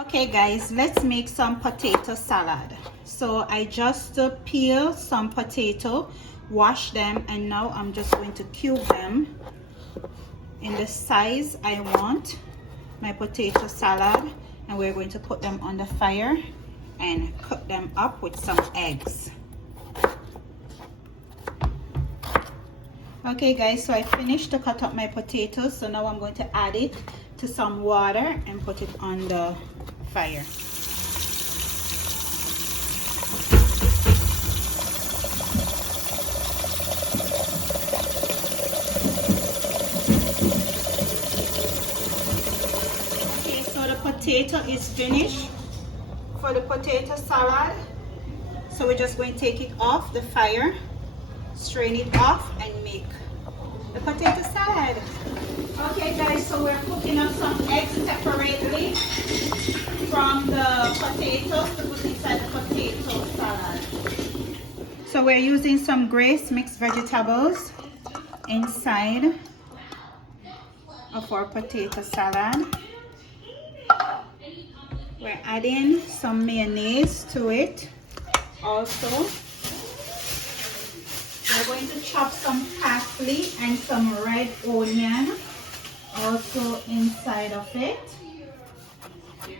Okay guys, let's make some potato salad. So I just peel some potato, wash them, and now I'm just going to cube them in the size I want my potato salad, and we're going to put them on the fire and cook them up with some eggs. Okay guys, so I finished to cut up my potatoes, so now I'm going to add it to some water and put it on the fire. Okay, so the potato is finished for the potato salad. So we're just going to take it off the fire, strain it off, and make the potato salad. Okay guys, so we're cooking up some eggs separately from the potatoes to put inside the potato salad. So we're using some Grace mixed vegetables inside of our potato salad. We're adding some mayonnaise to it also. We're going to chop some parsley and some red onion also inside of it.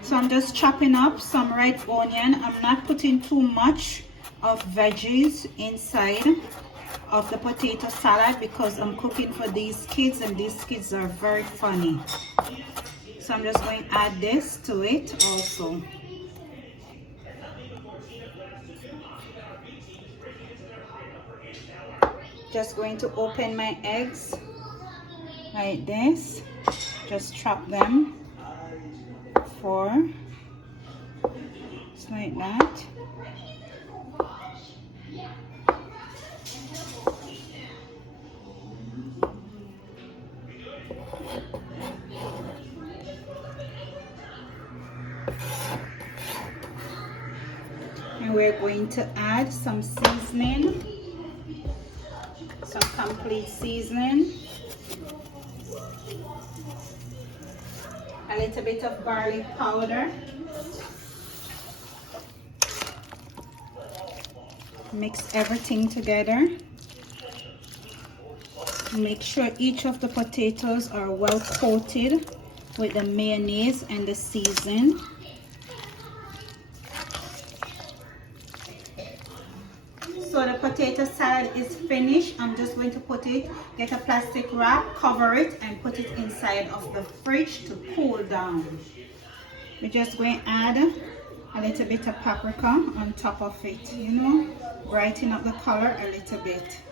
So I'm just chopping up some red onion. I'm not putting too much of veggies inside of the potato salad because I'm cooking for these kids, and these kids are very funny. So I'm just going to add this to it also. Just going to open my eggs like this, just chop them just like that. And we're going to add some seasoning, some complete seasoning, a little bit of garlic powder. Mix everything together. Make sure each of the potatoes are well coated with the mayonnaise and the seasoning. So the potato salad is finished. I'm just going to get a plastic wrap, cover it, and put it inside of the fridge to cool down. We're just going to add a little bit of paprika on top of it, you know, brighten up the color a little bit.